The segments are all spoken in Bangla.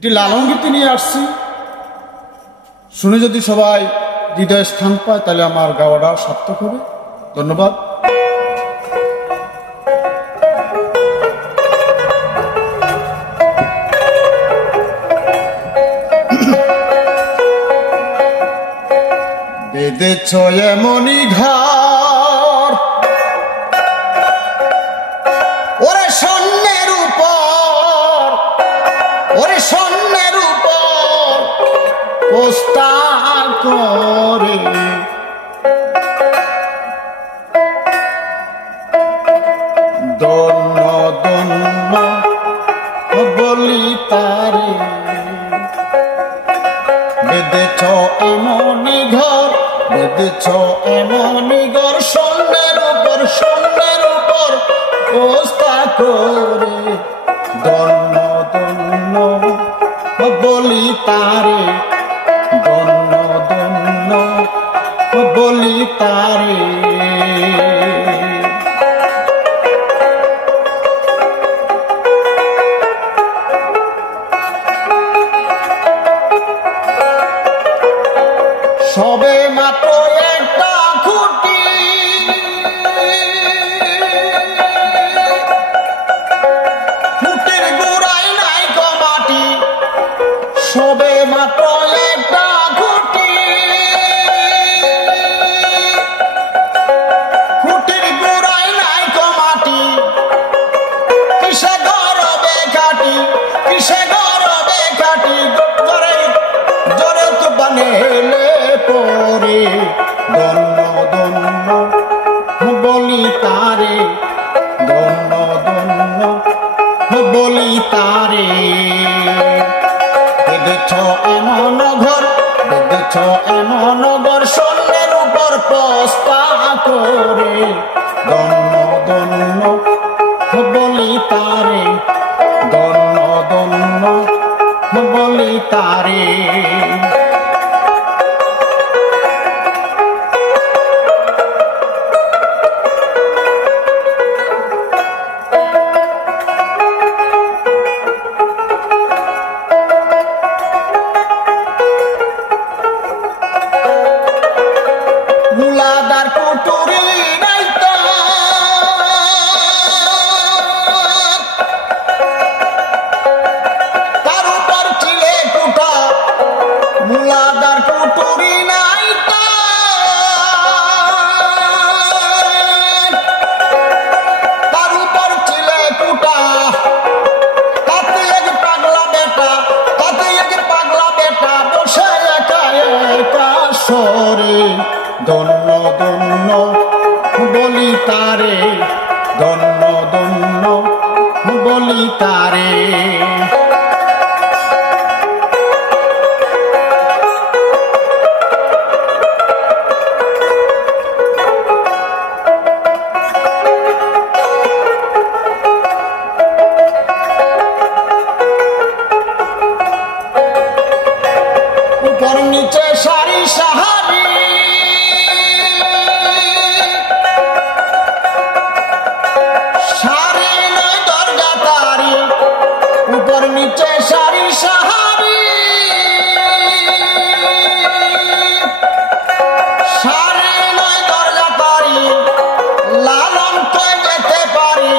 এটি লালন গীতি নিয়ে আসছি। শুনে যদি সবাই হৃদয়ে স্থান পায় তাহলে আমার গাওয়াটা সার্থক হবে। ধন্যবাদ। বেঁধেছ এমনি ঘর ওরে স্বর্ণের উপর, ওরে স্বর্ণের উপর পোস্তা করে দন্য দন্য বলি তারে। বেঁধেছ এমনি ঘর, বেঁধেছ এমনি ঘর স্বর্ণের উপর, স্বর্ণের উপর পোস্তা করে দন্য দন্য বলি তারে, দন্য দন্য বলি তারে। সবে মাত্র একটা খুঁটি, খুঁটির গোড়ায় নাই মাটি। সবে মাত্র একটা খুঁটি, খুঁটির গোড়ায় নাই মাটি। কিসে গরবে কাটি, কিসে গরবে কাটি, জরে জরে তো বানেলে পরে দন্য দন্য বলি তারে, দন্য দন্য বলি তারে। বেঁধেছ এমন ঘর, বেঁধেছ এমন ঘর স্বর্ণের উপর পোস্তা করে দন্য দন্য বলি তারে, দন্য দন্য বলি তারে। মুলাদার কুটুরি নাই তার উপর চিলে কুটা, মুলাদার কুটুরি নাই তার উপর চিলে কুটা। তাতে এক পাগলা বেটা, তাতে এক পাগলা বেটা বসে একা একা সরে দন্য দন্য বলি তারে, দন্য দন্য বলি তারে। উপর নিচে সারি সাহারি, সারি নয় দরজা তারি। উপর নিচে সারি সাহারি, সারি নয় দরজা তারি। লালন কই যেতে পারি,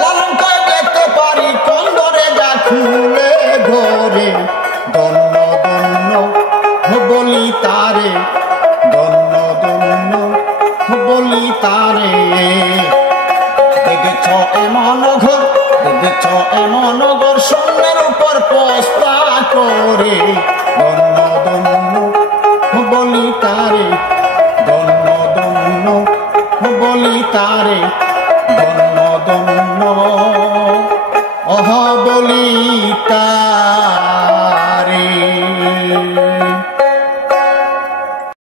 লালন কই যেতে পারি কোন ধরে যা খুলে ঘরে দন্য দন্য বলি তারে, দন্য দন্য বলি তারে। দেখেছ এমন ঘর, দেখেছ এমন ঘর স্বর্ণের উপর পোস্তা করে দন্য দন্য বলি তারে, দন্য দন্য বলি তারে, দন্য দন্য বলি